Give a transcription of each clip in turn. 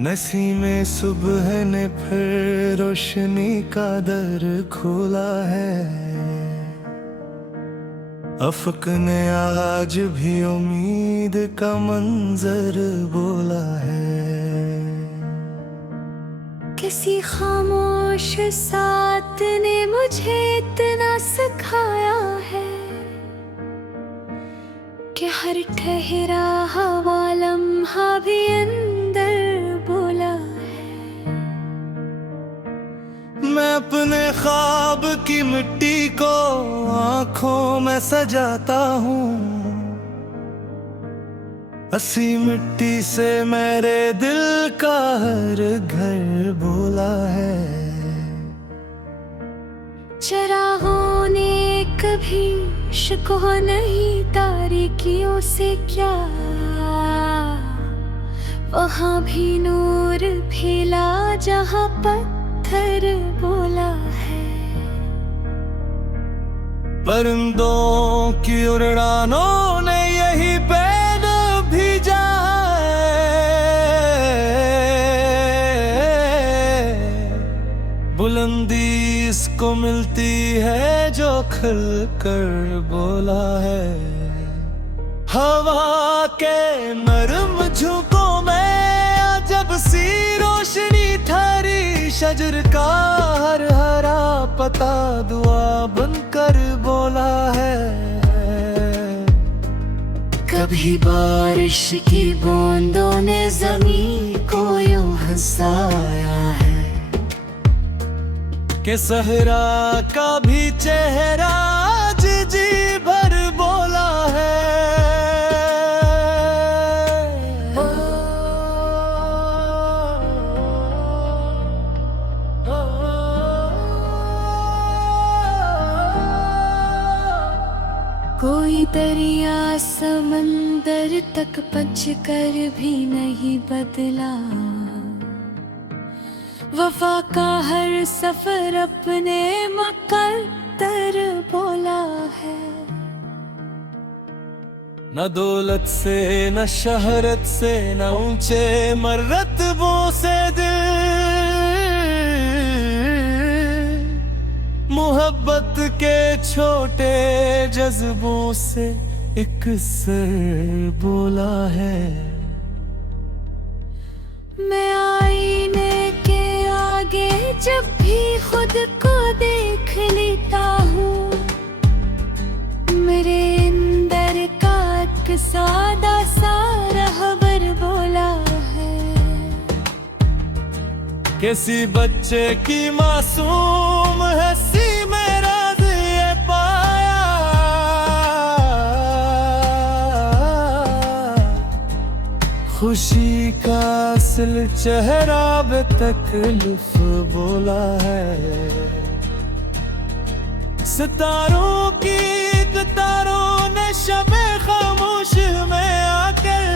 नसीमे सुबह ने फिर रोशनी का दर खोला है। अफक ने आज भी उम्मीद का मंजर बोला है। किसी खामोश साथ ने मुझे इतना सिखाया है कि हर ठहरा हवा लम्हा भी अंदर बोला है। मैं अपने ख्वाब की मिट्टी को आंखों में सजाता हूँ। हसी मिट्टी से मेरे दिल का हर घर बोला है। चरागों ने कभी शिकवा नहीं तारीकियों से क्या, वहाँ भी नूर फैला जहाँ पत्थर बोला है। परिंदों की उड़ानों ने यही पेड़ भेजा है। बुलंदी इसको मिलती है जो खिल कर बोला है। हवा के नरम झोंकों में जब सी रोशनी ठहरी, शजर का हर हरा पता दुआ बनकर बोला है। कभी बारिश की बूंदों ने ज़मीं को यूं हंसाया है कि सहरा का भी चेहरा आज जी भर बोला है। कोई दरिया समंदर तक पहुँच कर भी नहीं बदला, वफा का हर सफर अपने मुकद्दर बोला है। न दौलत से न शहरत से न ऊंचे मर्तबों से दिल, मोहब्बत के छोटे जज्बों से एक सर बोला है। मैं आईने के आगे जब भी खुद को देख लेता हूँ, मेरे अंदर का एक सादा सा रहबर बोला है। किसी बच्चे की मासूम हंसी में राज ये पाया, खुशी का असल चेहरा बेतकल्लुफ बोला है। सितारों की तारों ने शबे खामोश में आकर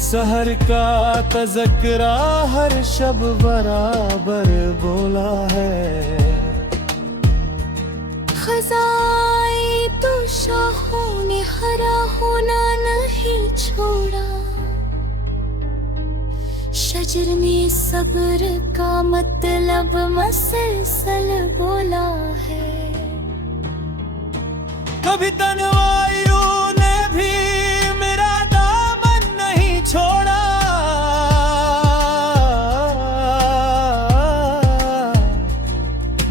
सहर का तज़किरा हर शब बराबर बोला है। खज़ाई तो शाहों ने हरा होना नहीं छोड़ा, शजर में सब्र का मतलब मसलसल बोला है। कभी तन्वाइयों ने भी मेरा दामन नहीं छोड़ा,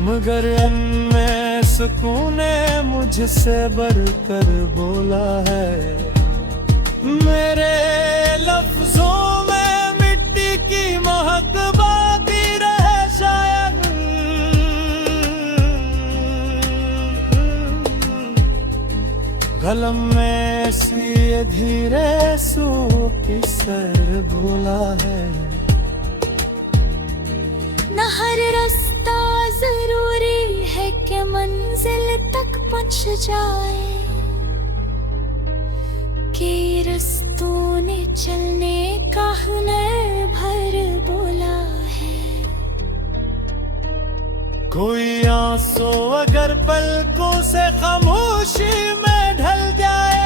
मगर इनमें सुकून ने मुझसे बढ़कर बोला है। मेरे लफ्जों में मिट्टी की महक बाकी रहे शायद, कलम में इसलिए धीरे सू की सर बोला है। न हर रास्ता जरूरी है कि मंजिल तक पहुंच जाए, के रास्तों ने चलने का हुनर भर बोला है। कोई आंसू अगर पलकों से खामोशी में ढल जाए,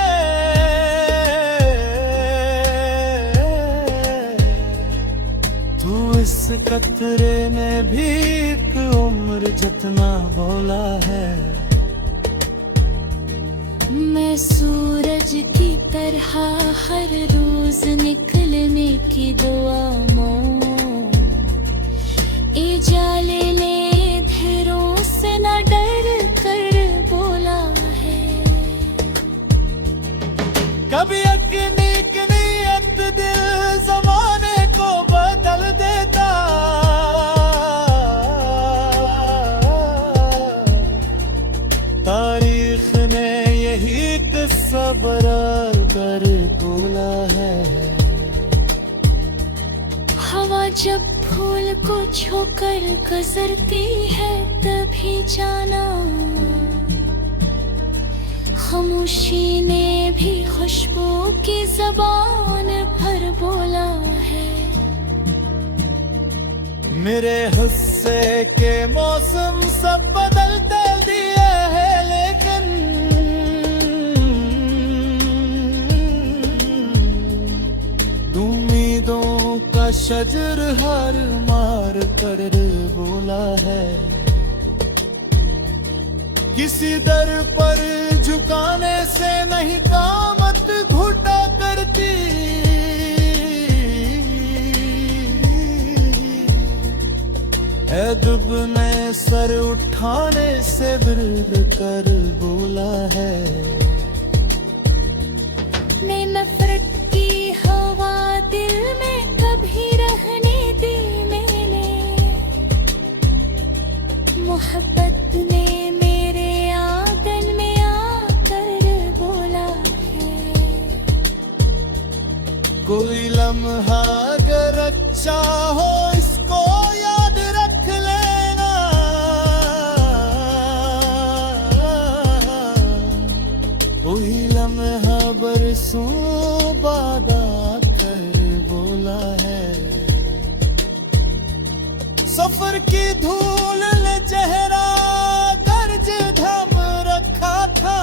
इस कतरे ने भी एक उम्र जितना बोला है। मैं सूरज की तरह हर रोज निकलने की दुआ मांगूं। ए जाले ले धेरों से न डर कर बोला है। कभी अग्नि की नियत दिल जमाने को बदल देता। तारीख ने यही किस्सा बराबर बोला है। हवा जब फूल को छोकर गुजरती है तभी जाना। खामोशी ने भी खुशबू की जबान पर बोला है। मेरे हुस्से के मौसम सब बदलते दिए हैं, लेकिन उम्मीदों का शजर हार मार कर बोला है। किसी दर पर झुकाने से नहीं कामत घुटा करती। है दुगने सर उठाने से बिरद कर बोला है। मैं नफरत की हवा दिल में कभी रहने दी मैंने। मोहब्बत ने मेरे आंगन में आकर बोला है। कोई लम्हा अगर अच्छा हो इसको याद रख लेना। कोई लम्हा बरसों बाद आकर बोला है। सफर की धूल ने चेहरा कर्ज थम रखा था।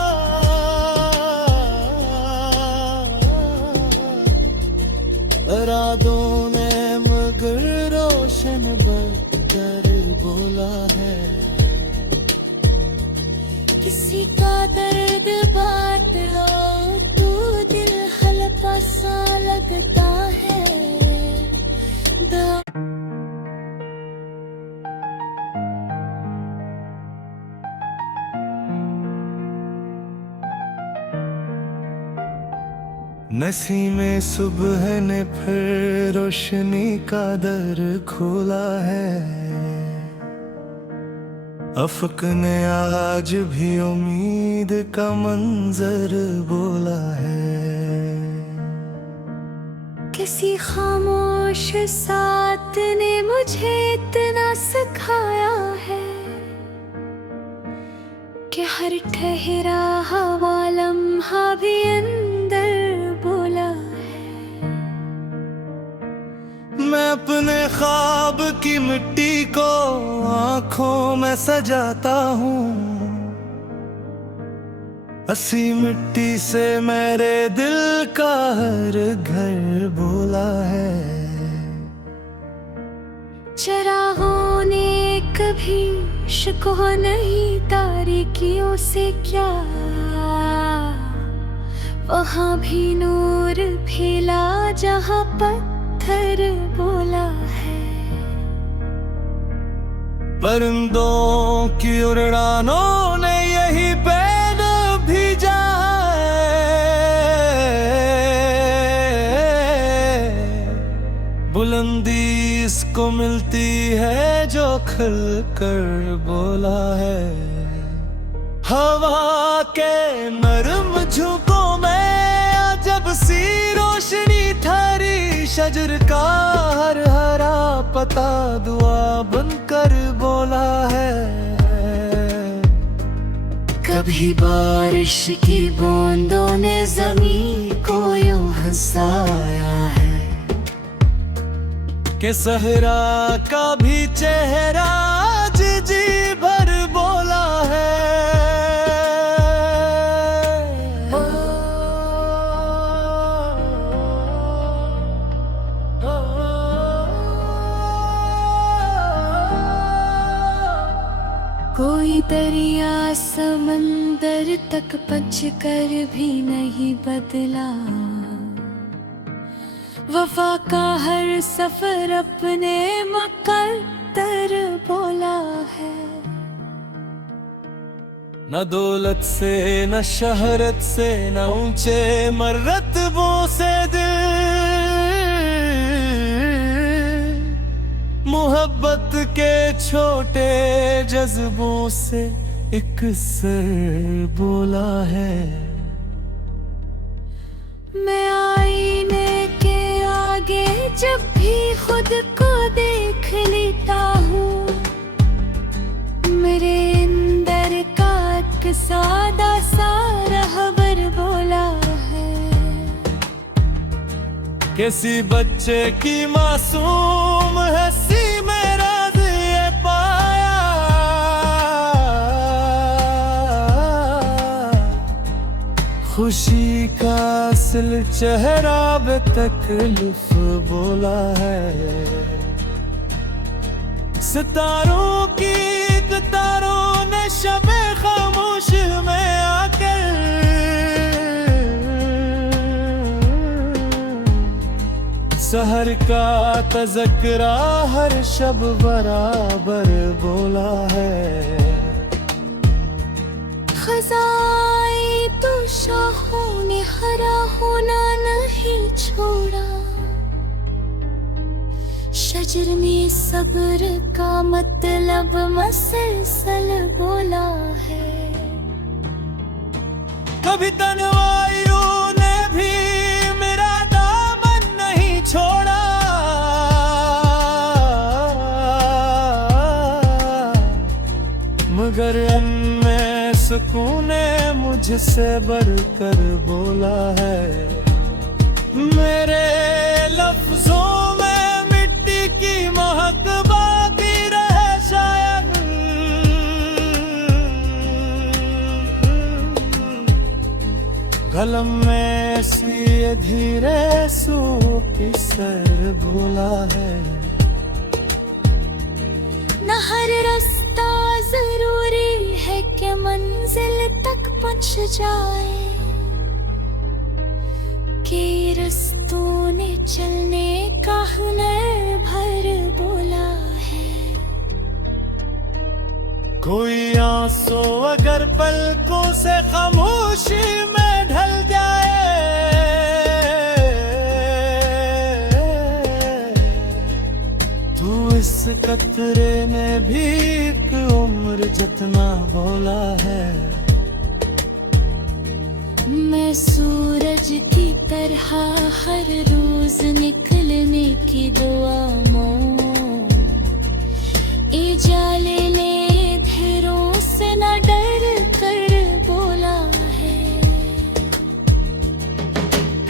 रातों ने मगर रोशन बदर बोला है। किसी का दर्द बात हो तो दिल हल्का सा लगता है। नसीमे सुबह ने फिर रोशनी का दर खोला है। अफक ने आज भी उम्मीद का मंजर बोला है। किसी खामोश साथ ने मुझे इतना सिखाया है कि हर ठहरा हवा लम्हा भी अंदर बोला है। मैं अपने ख्वाब की मिट्टी को आंखों में सजाता हूँ। हसी मिट्टी से मेरे दिल का हर घर बोला है। चरागों ने कभी शिकवा नहीं तारीकियों से क्या। वहाँ भी नूर फैला जहाँ पत्थर बोला है। परिंदों की उड़ानों ने यही पेड़ भेजा है। बुलंदी इसको मिलती है जो खिल कर बोला है। हवा के नरम झोंकों में जब सी रोशनी थारी शजर का हर हरा पता दुआ बनकर बोला है। कभी बारिश की बूंदों ने ज़मीं को यूं हंसाया है कि सहरा का भी चेहरा आज जी भर बोला है। कोई दरिया समंदर तक पहुंच कर भी नहीं बदला, वफा का हर सफर अपने मुकद्दर बोला है। न दौलत से न शहरत से न ऊंचे मर्तबों से दिल, मोहब्बत के छोटे जज्बों से एक सर बोला है। मैं आईने के आगे जब भी खुद को देख लेता हूँ, मेरे अंदर का एक सादा सा रहबर बोला है। किसी बच्चे की मासूम हंसी में राज ये पाया, खुशी का असल चेहरा बेतकल्लुफ बोला है। सितारों की तारों ने शबे खामोश में आकर सहर का तज़किरा हर शब बराबर बोला है। खज़ाए तो शाहों ने हरा होना नहीं छोड़ा, शजर में सब्र का मतलब मसलसल बोला है। कभी तन्वाइयों ने भी मेरा दामन नहीं छोड़ा, मगर इनमें सुकून ने मुझसे बढ़कर बोला है। मेरे लफ्जों में की महक बाकी रहे शायद, कलम में इसलिए धीरे सू की सर बोला है। न हर रास्ता जरूरी है कि मंजिल तक पहुंच जाए, के रस्तों ने चलने का हुनर भर बोला है। कोई आंसू अगर पलकों से खामोशी में ढल जाए, तो इस कतरे ने भी एक उम्र जितना बोला है। मैं सूरज की तरह हर रोज निकलने की दुआ मांगूं, ए जाले ले धेरों से न डर कर बोला है।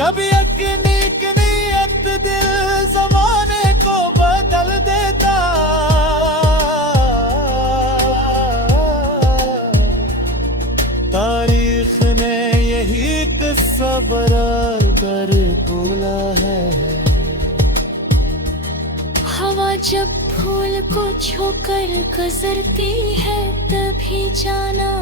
कभी अकनी नियत दिल जमाने को बदल देता, तारीख ने यही किस्सा बराबर बोला है। हवा जब फूल को छोकर गुजरती है तभी जाना,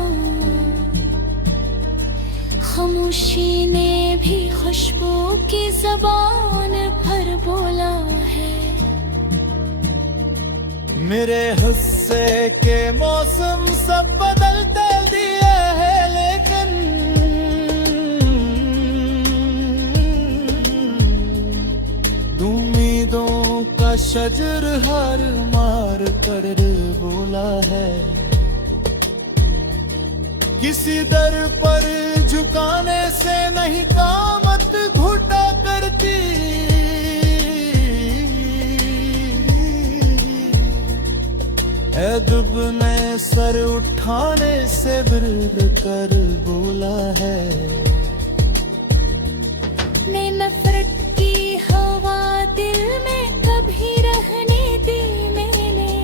खामोशी ने भी खुशबू की ज़बान भर बोला है। मेरे हिस्से के मौसम सब बदलते दिए हैं, लेकिन उम्मीदों का शजर हार मार कर बोला है। किसी दर पर झुकाने से नहीं कामत घुटा करती, है दुबने सर उठाने से बिरद कर बोला है। मैं नफरत की हवा दिल में कभी रहने दी मैंने,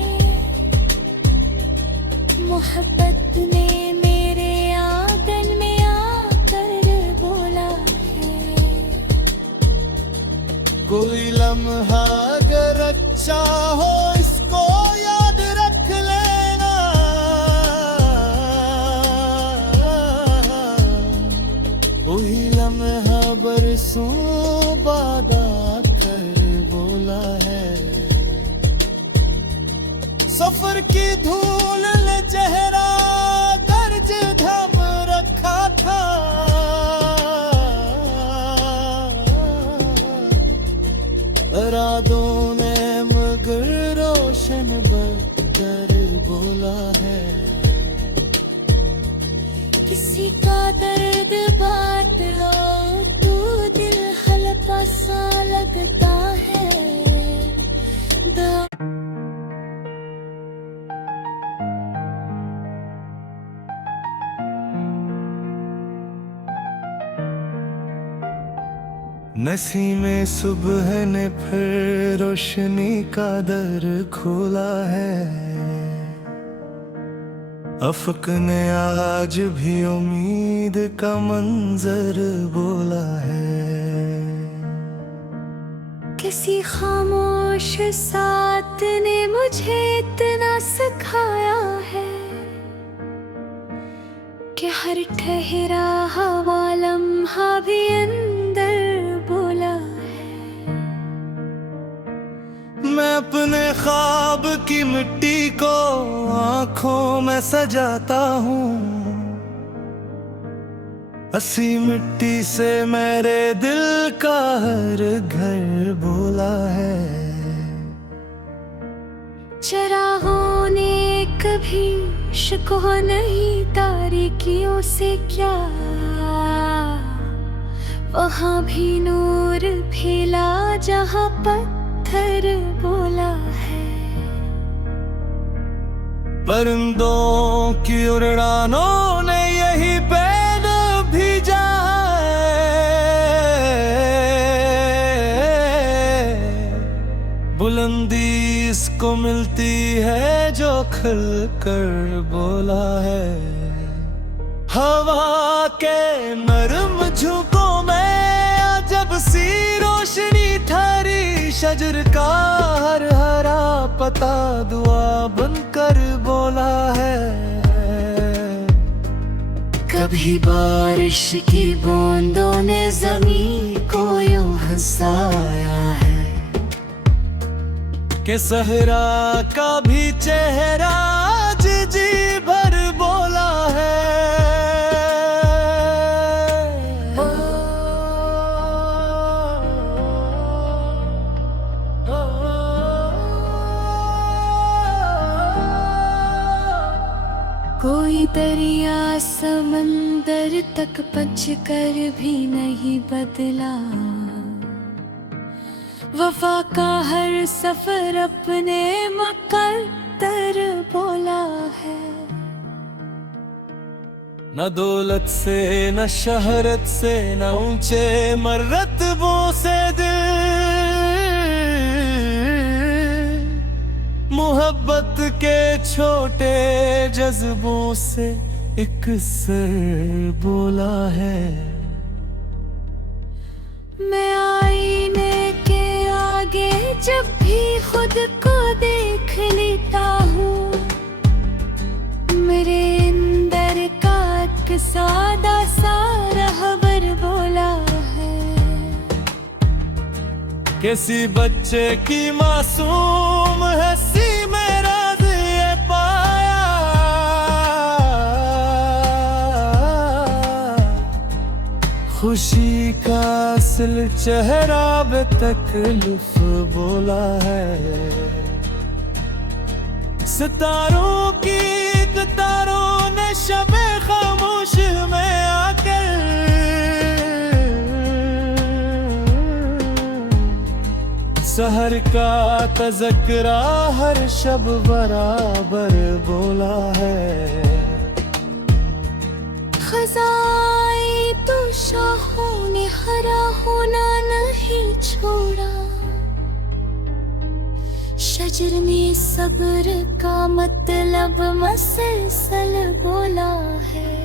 मोहब्बत ने मेरे आंगन में आकर बोला है। कोई लम्हा अगर अच्छा हो इसको याद रख लेना, सफर की धूल ने चेहरा दर्ज थम रखा था। रातों ने मगर रोशन बकर बोला है। किसी का दर्द बात लो तू दिल हल्का सा लगता है। नसीमे सुबह ने फिर रोशनी का दर खोला है। अफक ने आज भी उम्मीद का मंजर बोला है। किसी खामोश साथ ने मुझे इतना सिखाया है कि हर ठहरा हवा लम्हा भी अंदर बोला है। मैं अपने ख्वाब की मिट्टी को आंखों में सजाता हूँ। हसी मिट्टी से मेरे दिल का हर घर बोला है। चरागों ने कभी शिकवा नहीं तारीकियों से क्या, वहाँ भी नूर फैला जहाँ पत्थर बोला है। परिंदों की उड़ानों ने यही पेड़ भेजा है। बुलंदी इसको मिलती है जो खिल कर बोला है। हवा के नरम झोंकों में जब सी रोशनी थारी, शजर का हर हरा पता दुआ बनकर बोला है। कभी बारिश की बूंदों ने ज़मीं को यूं हंसाया है कि सहरा का भी चेहरा आज जी भर बोला है। कोई दरिया समंदर तक पहुँच कर भी नहीं बदला। वफा का हर सफर अपने मुकद्दर बोला है। न दौलत से न शहरत से न ऊंचे मर्तबों से दिल, मोहब्बत के छोटे जज्बों से एक सर बोला है। मैं आईने के आगे जब भी खुद को देख लेता हूँ, मेरे अंदर का एक सादा सा रहबर बोला है। किसी बच्चे की मासूम हंसी में राज ये पाया। खुशी का असल चेहरा बेतकल्लुफ बोला है। सितारों की कतारों ने शबे खामोश में आकर सहर का तज़किरा हर शब बराबर बोला है। खज़ाई तो शाहों ने हरा होना नहीं छोड़ा। शजर में सब्र का मतलब मसलसल बोला है।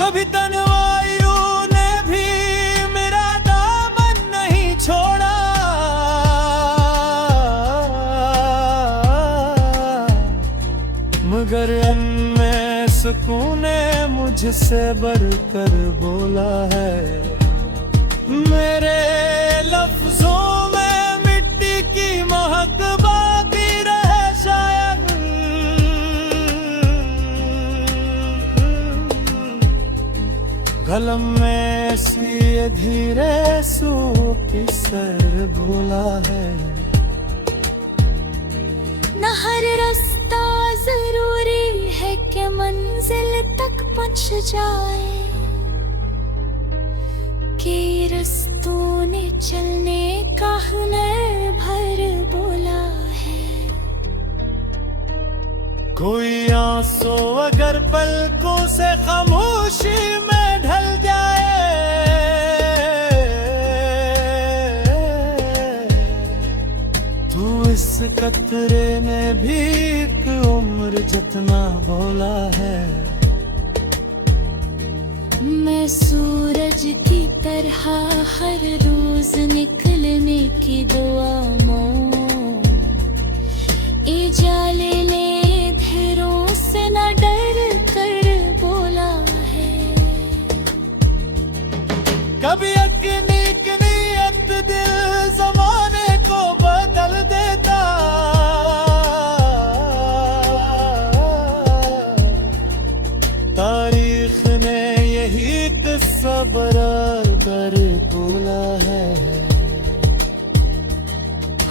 कभी तन्वाइयों ने भी मेरा दामन नहीं छोड़ा। मगर में सुकून ने मुझसे बढ़कर बोला है। मेरे लफ्जों में मिट्टी की महक बाकी कलम में सी धीरे सू की सर बोला है। न हर रास्ता जरूरी है कि मंजिल तक पहुंच जाए, के रस्तों ने चलने का हुनर भर बोला है। कोई आंसू अगर पलकों से खामोशी में ढल जाए, तू इस कतरे में भी एक उम्र जितना बोला है। मैं सूरज की तरह हर रोज निकलने की दुआ मांगूं, ए जाले ले धेरों से न डर कर बोला है। कभी अकनी की नियत दिल जमाने को बदल देता, तारीख ने यही किस्सा बराबर बोला है।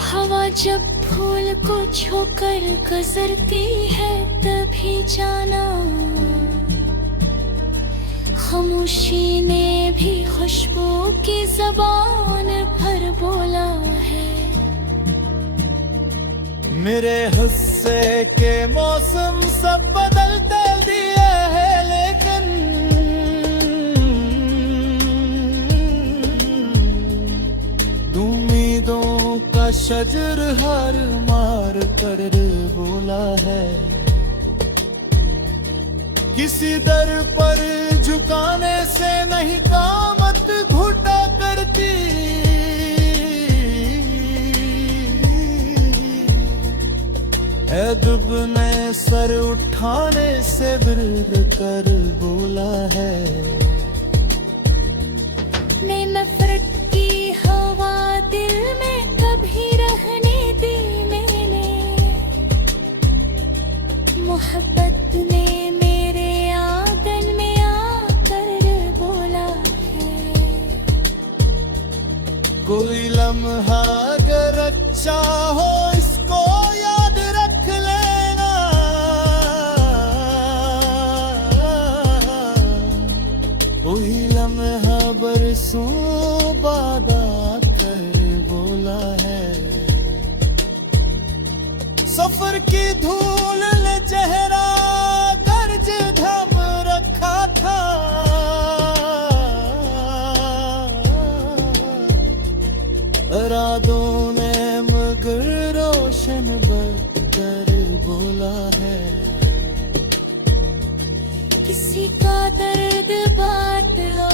हवा जब फूल को छोकर गुजरती है तभी जाना, खामोशी ने भी खुशबू की ज़बान भर बोला है। मेरे हिस्से के मौसम सब बदलते दिए हैं, लेकिन उम्मीदों का शजर हार मार कर बोला है। किसी दर पर झुकाने से नहीं कामत घुटा करती, है दुगने सर उठाने से बिरद कर बोला है। मैं नफरत की हवा दिल में कभी रहने दी मैंने, मोहब्बत ने मेरे आंगन में आकर बोला है। कोई लम्हा अगर अच्छा हो इसको याद रख लेना, कोई लम्हा बरसों बाद आकर बोला है। सफर की धूल ने चेहरा कर्ज थम रखा था, रातों ने मगर रोशन बदर बोला है। किसी का दर्द बात लो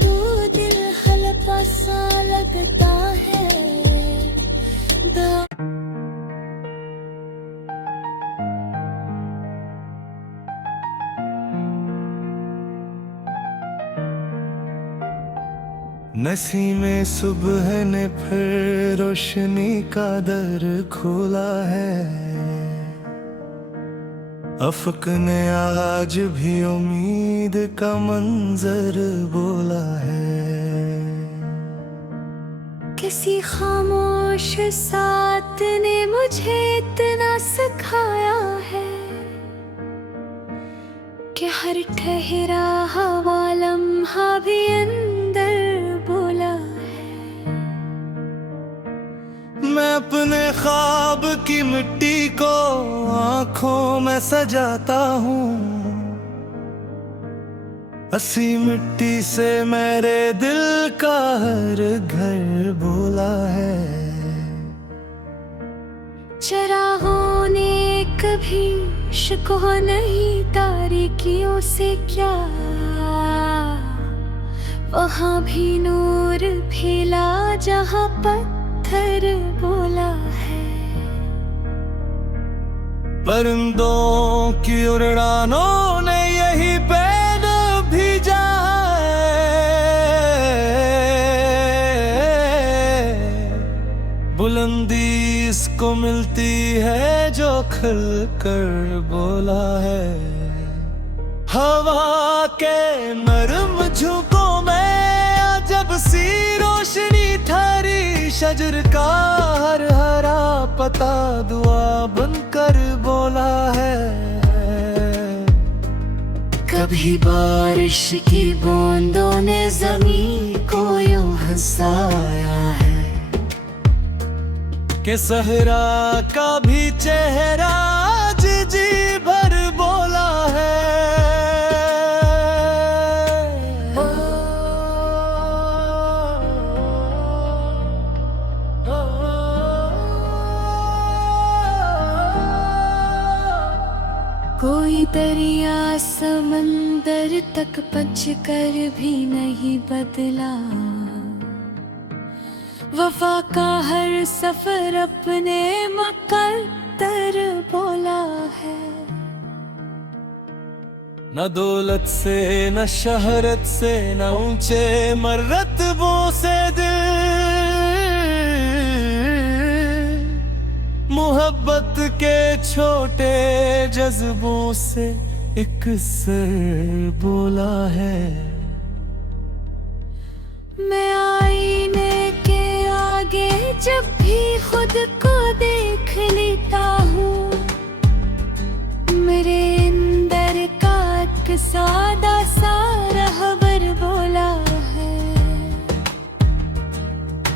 तू दिल हल्का सा लगता है। नसीमे सुबह ने फिर रोशनी का दर खोला है। अफक ने आज भी उम्मीद का मंजर बोला है। किसी खामोश साथ ने मुझे इतना सिखाया है कि हर ठहरा हवा लम्हा भी अंदर बोला है। मैं अपने ख्वाब की मिट्टी को आंखों में सजाता हूँ, हसी मिट्टी से मेरे दिल का हर घर बोला है। चरागों ने कभी शिकवा नहीं तारीकियों से क्या, वहाँ भी नूर फैला जहाँ पत्थर बोला है। परिंदों की उड़ानों ने यही पेड़ भेजा है, बुलंदी इसको मिलती है जो खिल कर बोला है। हवा के नरम झोंकों में जब सी रोशनी थारी, शजर का हर हरा पता दुआ बनकर बोला है। कभी बारिश की बूंदों ने ज़मीं को यूं हंसाया है कि सहरा का भी चेहरा आज जी भर बोला है। कोई दरिया समंदर तक पहुँच कर भी नहीं बदला, वफा का हर सफर अपने मुकद्दर बोला है। न दौलत से न शहरत से न ऊंचे मर्तबों से दिल, मोहब्बत के छोटे जज्बों से एक सर बोला है। मैं आईने के आगे जब भी खुद को देख लेता हूँ, मेरे अंदर का एक सादा सा रहबर बोला है।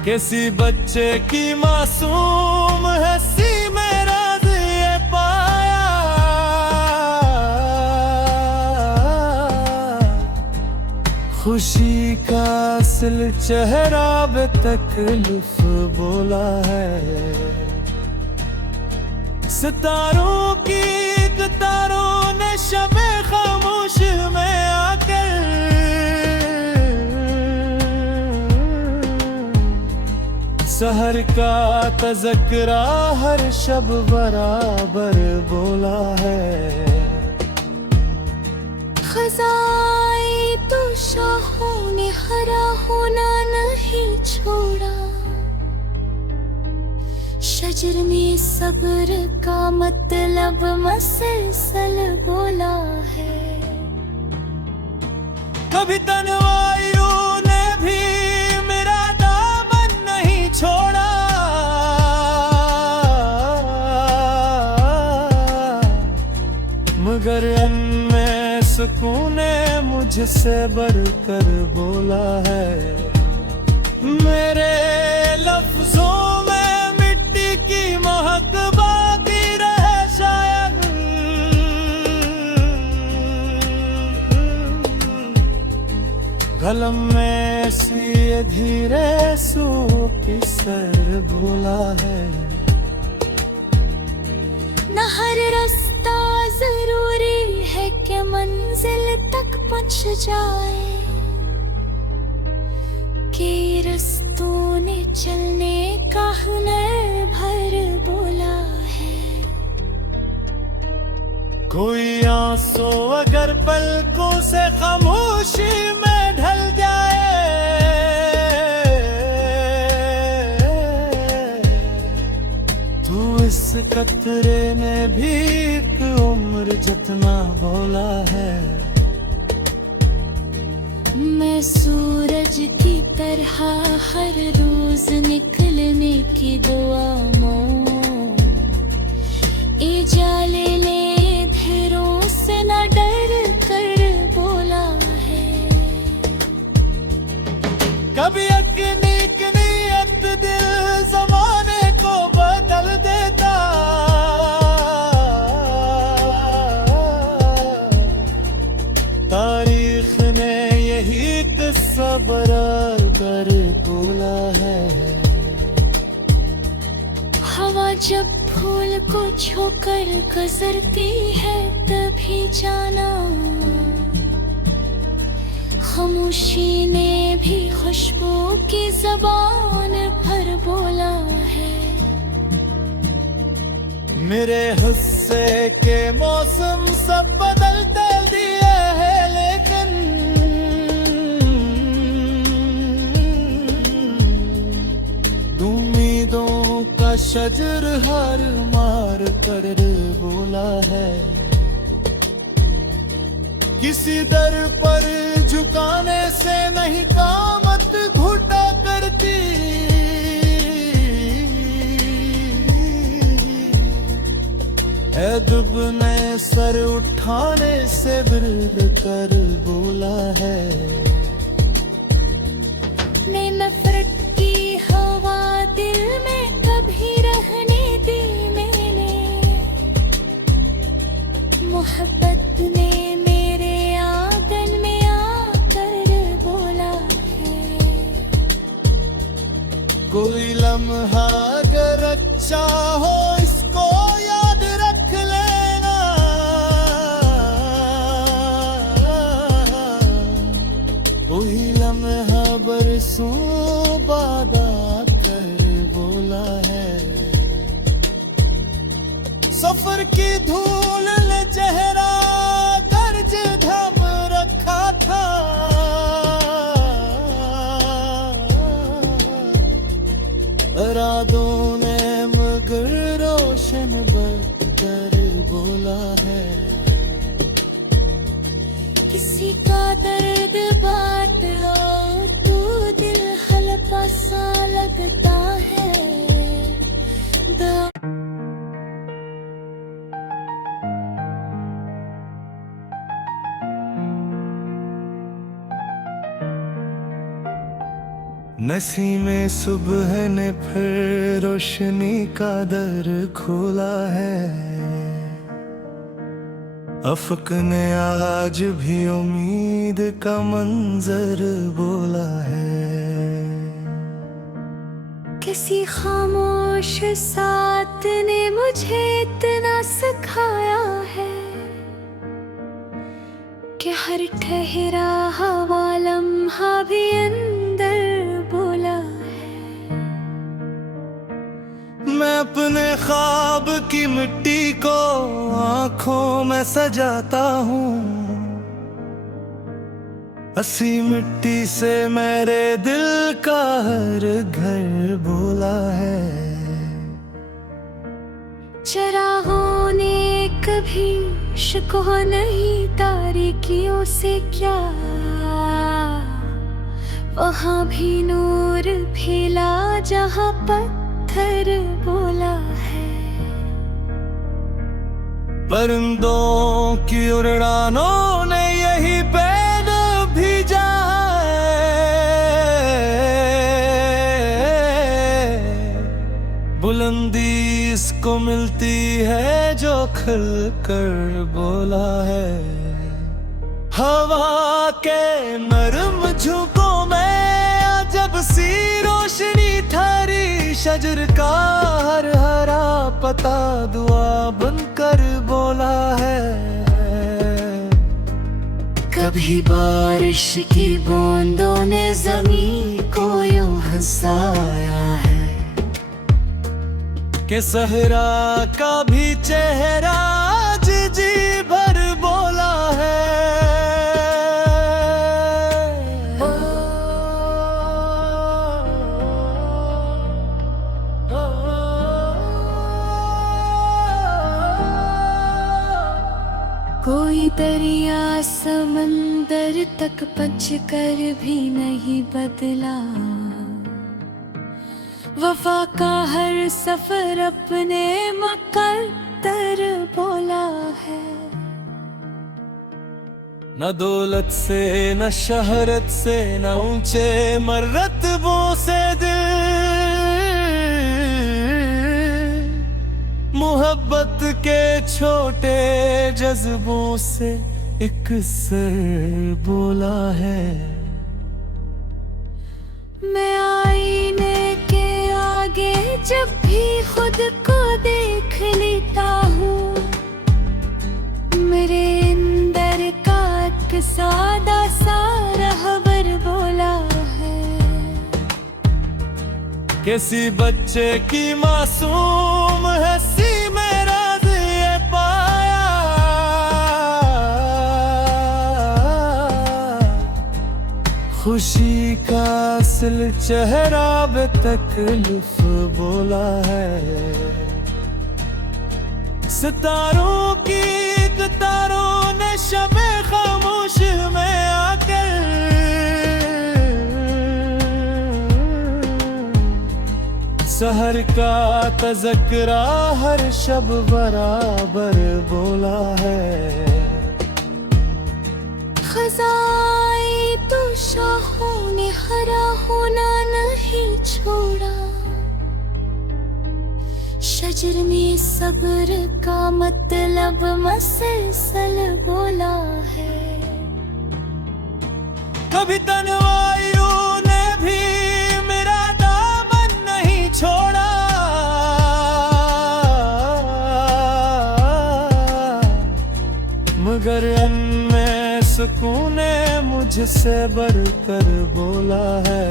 किसी बच्चे की मासूम हंसी में राज ये पाया, खुशी का असल चेहरा बेतकल्लुफ बोला है। सितारों की तारों ने शबे खामोश में आकर सहर का तज़किरा हर शब बराबर बोला है। खज़ाए तो शाहों ने हरा होना नहीं छोड़ा, शजर में सब्र का मतलब मसलसल बोला है। कभी तन्वाइयों ने भी मेरा दामन नहीं छोड़ा, मगर में सुकून ने मुझसे बढ़कर बोला है। मेरे लफ्जों में मिट्टी की महक बाकी रहे शायद, कलम में सी धीरे सू की सर बोला है। न हर रास्ता जरूरी है कि मंजिल तक पहुंच जाए, के रस्तों ने चलने का हुनर भर बोला है। कोई आंसू अगर पलकों से खामोशी में ढल जाए, तो इस कतरे ने भी एक उम्र जितना बोला है। मैं सूरज की तरह हर रोज निकलने की दुआ मांगूं, ए जाले ले धेरों से न डर कर बोला है। कभी अकनी नियत दिल जमाने को बदल देता, तारीख ने यही किस्सा बराबर बोला है। हवा जब फूल को छोकर गुजरती है तभी जाना, खामोशी ने भी खुशबू की ज़बान भर बोला है। मेरे हिस्से के मौसम सब बदलते दिए हैं, लेकिन उम्मीदों का शजर हार मार कर बोला है किसी दर पर झुकाने से नहीं कामत घुटा करती। है दुगने सर उठाने से बिरद कर बोला है। मैं नफरत की हवा दिल में कभी रहने दी मैंने, मोहब्बत ने मेरे आंगन में आकर बोला है। कोई लम्हा अगर अच्छा हो इसको याद रख लेना। कोई लम्हा बरसों बाद आकर बोला है। सफर की धूल ने चेहरा कर्ज थम रखा था। रातों ने मगर रोशन बकर बोला है। किसी का दर्द बात हो तो दिल हल्का सा लगता है। नसीमे सुबह ने फिर रोशनी का दर खोला है। अफक ने आज भी उम्मीद का मंजर बोला है। किसी खामोश साथ ने मुझे इतना सिखाया है कि हर ठहरा हवा लम्हा भी अंदर बोला है। मैं अपने ख्वाब की मिट्टी को आंखों में सजाता हूँ। हसी मिट्टी से मेरे दिल का हर घर बोला है। चरागों ने कभी शिकवा नहीं तारीकियों से क्या, वहाँ भी नूर फैला जहाँ पत्थर बोला है। परिंदों की उड़ानों ने यही पेड़ भेजा है। बुलंदी इसको मिलती है जो खिल कर बोला है। हवा के नरम झोंकों में जब सी रोशनी थारी, शजर का हर हरा पता दुआ बनकर बोला है। कभी बारिश की बूंदों ने ज़मीं को यूं हंसाया है कि सहरा का भी चेहरा आज जी भर बोला है। कोई दरिया समंदर तक पहुंच कर भी नहीं बदला, वफा का हर सफर अपने मुकद्दर बोला है। न दौलत से न शहरत से न ऊंचे मर्तबों से दिल, मोहब्बत के छोटे जज्बों से एक सर बोला है। मैं आईने के आगे जब भी खुद को देख लेता हूँ, मेरे अंदर का एक सादा सा रहबर बोला है। किसी बच्चे की मासूम हंसी में राज ये पाया, खुशी का असल चेहरा बेतकल्लुफ बोला है। सितारों की तारों ने शब खामोश सहर का तज़किरा हर शब बराबर बोला है। खज़ाए तो शाहों ने हरा होना नहीं छोड़ा, शजर में सब्र का मतलब मसलसल बोला है। कभी तन्वाइयों ने भी मेरा दामन नहीं छोड़ा, मगर इनमें सुकून ने मुझसे बढ़कर बोला है।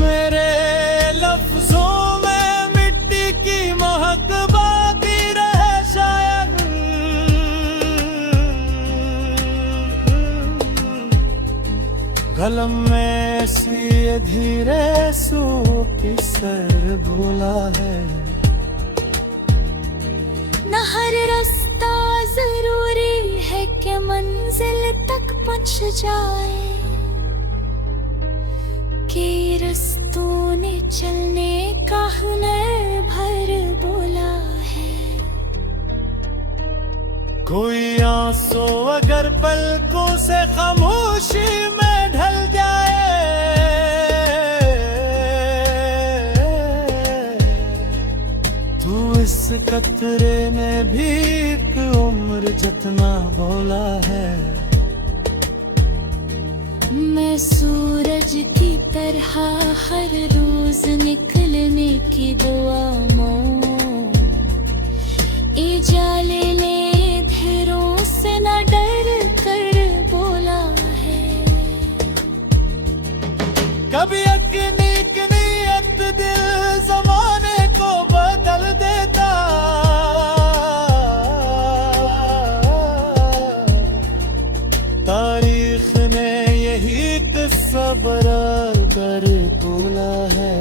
मेरे लफ्जों में मिट्टी की महक बाकी रहे शायद, कलम में सी धीरे सू की सर बोला है। न हर रास्ता जरूरी है कि मंजिल तक पहुंच जाए, के रस्तों ने चलने का हुनर भर बोला है। कोई आंसू अगर पलकों से खामोशी में ढल जाए, तू इस कतरे में भी एक उम्र जितना बोला है। मैं सूरज की तरह हर रोज निकलने की दुआ मांगूं, ए जाले ले धेरों से न डर कर बोला है। कभी अकनी नियत दिल जमाने को बदल देता, तारीख ने यही किस्सा बराबर बोला है।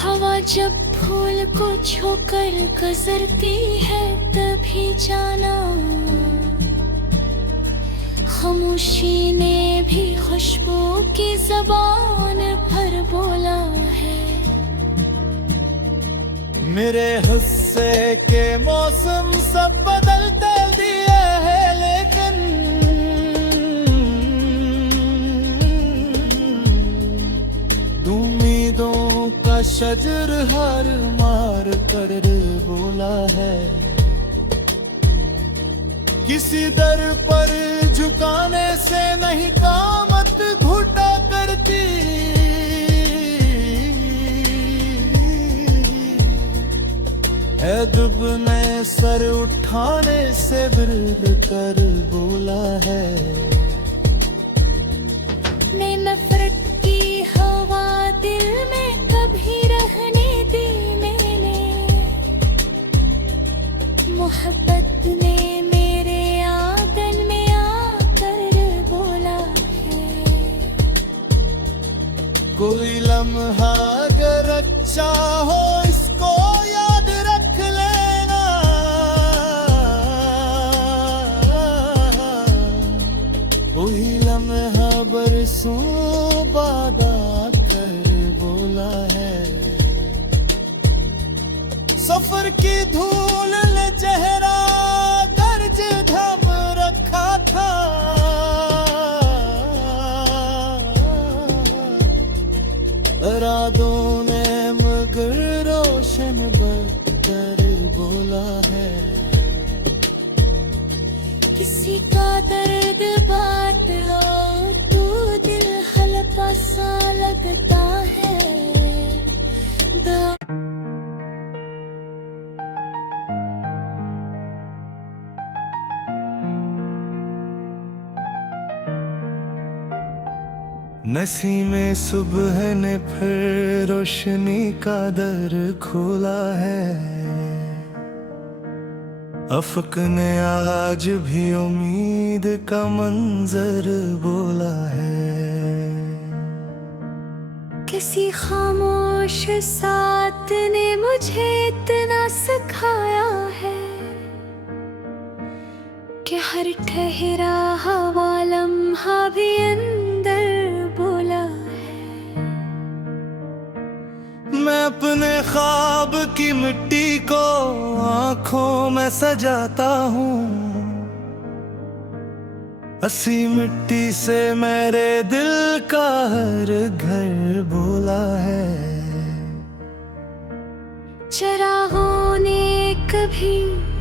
हवा जब फूल को छोकर गुजरती है तभी जाना, खामोशी ने भी खुशबू की ज़बान पर बोला है। मेरे हिस्से के मौसम सब बदलते दिए हैं, लेकिन उम्मीदों का शजर हार मार कर बोला है। किसी दर पर झुकाने से नहीं कामत घुटा करती, है दुगने सर उठाने से बिरद कर बोला है। मैं नफरत की हवा दिल में कभी रहने दी मैंने, मोहब्बत ने मेरे आंगन में आकर बोला है। कोई लम्हा अगर अच्छा हो इसको याद रख लेना, कोई लम्हा बरसों बाद आकर बोला है। सफर की धूल ने चेहरा दर्ज थम रखा था, रातों ने मगर रोशन बदतर बोला है। किसी का दर्द बात हो तो दिल हल्का सा लगता है। नसीमे सुबह ने फिर रोशनी का दर खोला है। अफक ने आज भी उम्मीद का मंजर बोला है। किसी खामोश साथ ने मुझे इतना सिखाया है कि हर ठहरा हवा लम्हा भी अंदर बोला है। अपने ख्वाब की मिट्टी को आंखों में सजाता हूँ। हसी मिट्टी से मेरे दिल का हर घर बोला है। चरागों ने कभी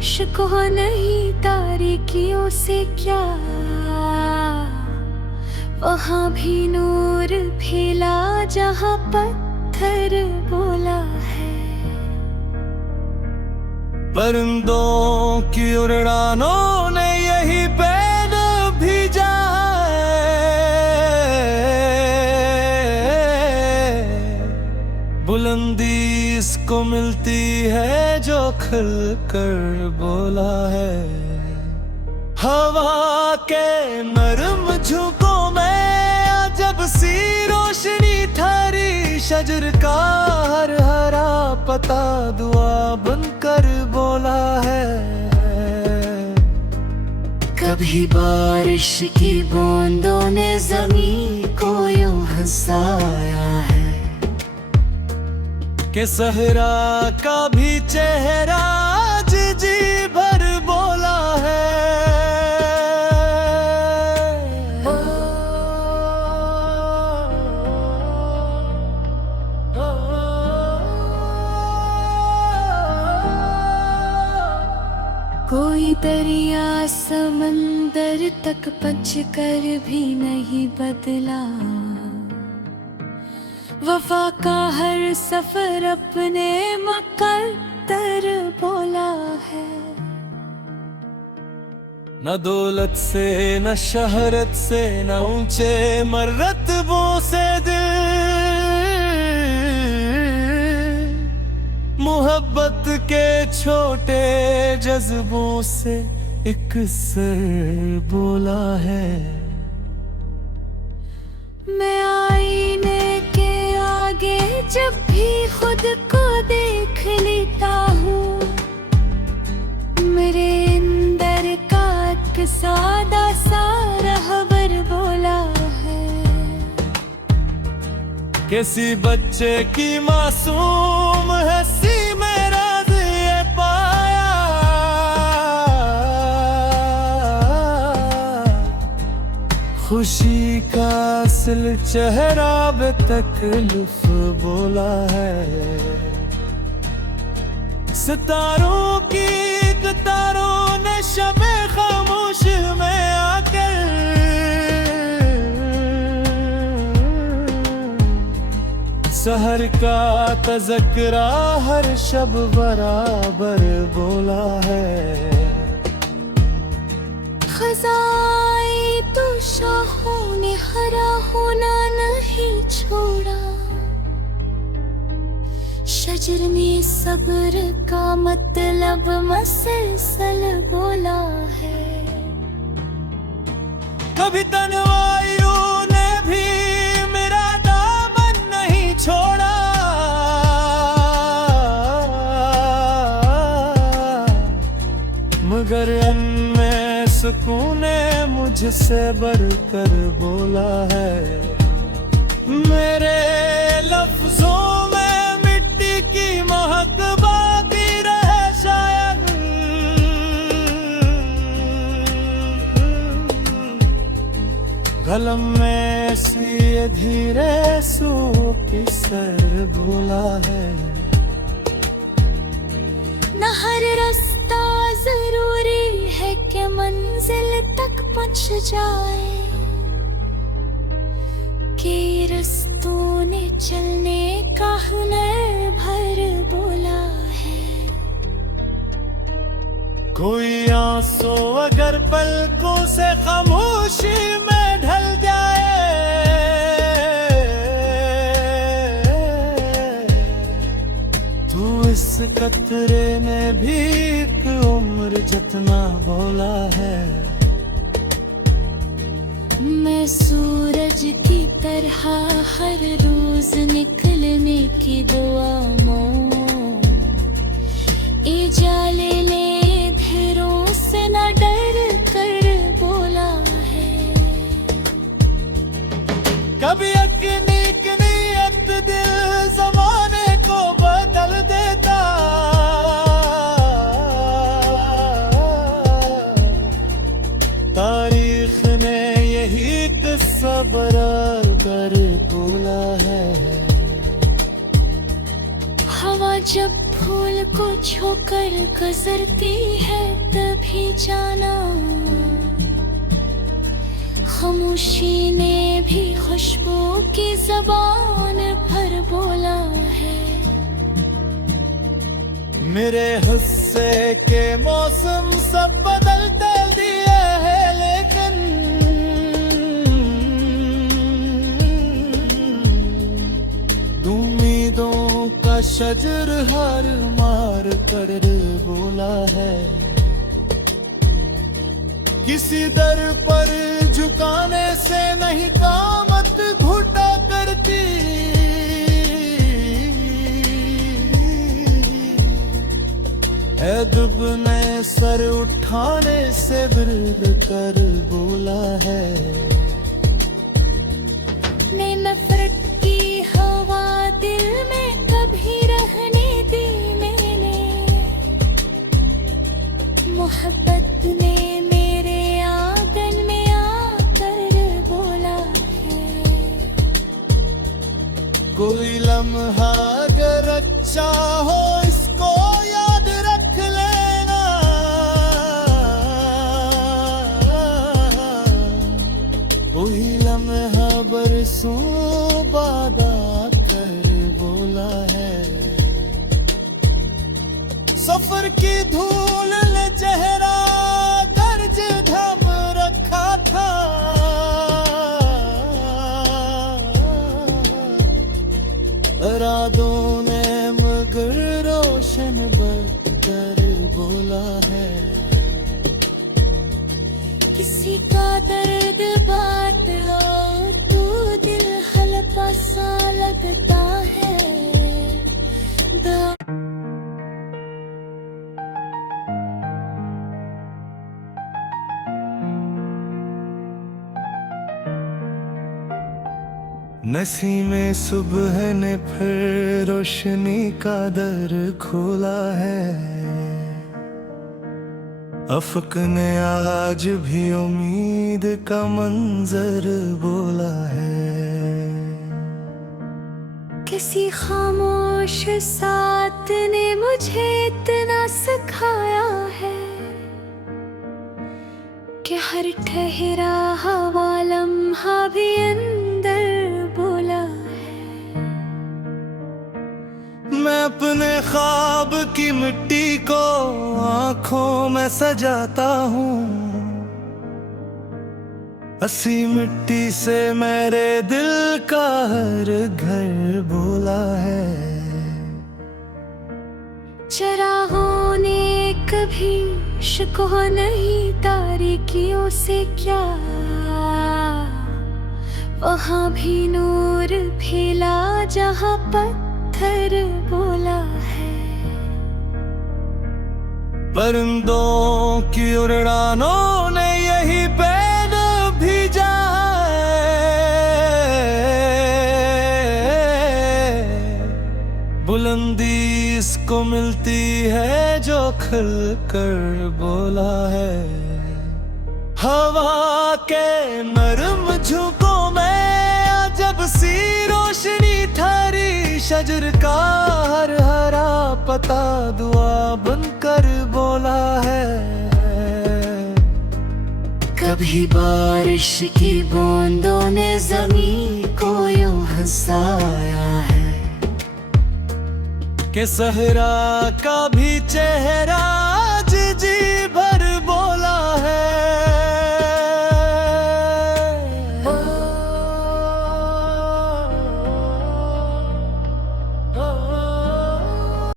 शिकवा नहीं तारीकियों से क्या, वहाँ भी नूर फैला जहाँ पत्थर बोला है। परिंदों की उड़ानों ने यही पेड़ भेजा है। बुलंदी इसको मिलती है जो खिल कर बोला है। हवा के नरम झोंकों में जब सी रोशनी थारी, शजर का हर हरा पता दुआ बनकर बोला है। कभी बारिश की बूंदों ने ज़मीं को यूं हंसाया है कि सहरा का भी चेहरा आज जी भर बोला है। कोई दरिया समंदर तक पहुँच कर भी नहीं बदला, वफा का हर सफर अपने मुकद्दर बोला है। न दौलत से न शहरत से न ऊंचे मर्तबों से दिल, मोहब्बत के छोटे जज्बों से एक सर बोला है। मैं आईने के आगे जब भी खुद को देख लेता हूँ, मेरे अंदर का एक सादा सा रहबर बोला है। किसी बच्चे की मासूम हंसी में राज ये पाया, खुशी का असल चेहरा बेतकल्लुफ बोला है। सितारों की कतारों ने शबे खामोश में आकर सहर का तज़किरा हर शब बराबर बोला है। खज़ाई तो शाहों ने हरा होना नहीं छोड़ा, शजर में सब्र का मतलब मसलसल बोला है। कभी तन्वाइयों ने भी मेरा दामन नहीं छोड़ा, मगर इनमें सुकून ने मुझसे बढ़कर बोला है। मेरे लफ्जों में मिट्टी की महक बाकी रहे शायद, कलम में इसलिए धीरे सू की सर बोला है। न हर रास्ता जरूरी है कि मंजिल तक पहुंच जाए, के रस्तों ने चलने का हुनर भर बोला है। कोई आंसू अगर पलकों से खामोशी में ढल जाए, तू इस कतरे में भी एक उम्र जितना बोला है। मैं सूरज की तरह हर रोज निकलने की दुआ मांगूं, ए जाले ले धेरों से न डर कर बोला है। कभी अकनी की नियत दिल जमाने को जब फूल को छोकर गुजरती है तभी जाना, खामोशी ने भी खुशबू की जबान भर बोला है। मेरे हिस्से के मौसम सब बदलते दिए हैं, लेकिन उम्मीदों का शजर हार मार कर बोला है। किसी दर पर झुकाने से नहीं कामत घुटा करती, है दुबने सर उठाने से बिरद कर बोला है। मैं नफरत की हवा दिल में कभी रहने दी मैंने, मोहब्बत ने मेरे आंगन में आकर बोला है। कोई लम्हा अगर अच्छा हो इसको याद रख लेना, कोई लम्हा बरसों बाद आकर बोला है। सफर की धूल ने चेहरा दर्ज थम रखा था, रातों ने मगर रोशन बदकर बोला है। किसी का दर्द बात हो तो दिल हल्का सा लगता है। नसीमे सुबह ने फिर रोशनी का दर खोला है। अफक ने आज भी उम्मीद का मंजर बोला है। किसी खामोश साथ ने मुझे इतना सिखाया है कि हर ठहरा हवा लम्हा भी अंदर बोला है। मैं अपने ख्वाब की मिट्टी को आंखों में सजाता हूँ, हसी मिट्टी से मेरे दिल का हर घर बोला है। चरागों ने कभी शिकवा नहीं तारीकियों से क्या, वहाँ भी नूर फैला जहाँ पत्थर बोला है। परिंदों की उड़ानों ने यही पेड़ भेजा है। बुलंदी इसको मिलती है जो खिल कर बोला है। हवा के नरम झोंकों में जब सी रोशनी थारी, शजर का हर हरा पता दुआ बनकर बोला है। कभी बारिश की बूंदों ने ज़मीं को यूं हंसाया है कि सहरा का भी चेहरा